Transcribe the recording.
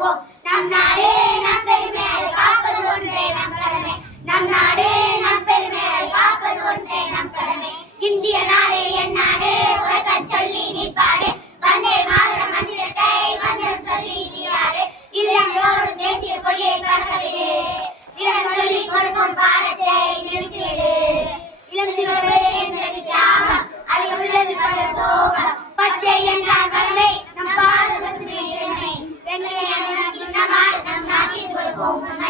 கொள்வோம். நம் நாடு நம் பெருமை, அதை காப்பது ஒன்றே நம் கடமை. நம் நாடு நம் பெருமை, அதை காப்பது ஒன்றே நம் கடமை. இந்திய நாடு என் நாடு உறக்கச் சொல்லி நீ பாடு. வந்தே மாதரம் மந்திரத்தை மந்திரம் சொல்லி நீ ஆடு. இல்லந்தோறும் தேசிய கொடியை பறக்கவிடு. இளம் சொல்லிக் கொடுக்கும் பாடத்தை நிறுத்திவிடு. இளம் சிறுவரே எங்களுக்கு தியாகம், அதில் உள்ளது பல சோகம். பச்சை என்றால் வலிமை, நம் பாரத பசுமை இளமை. வெண்மை சுண்ணமாய் நம் நாட்டின் கொடுப்போம் உண்மை.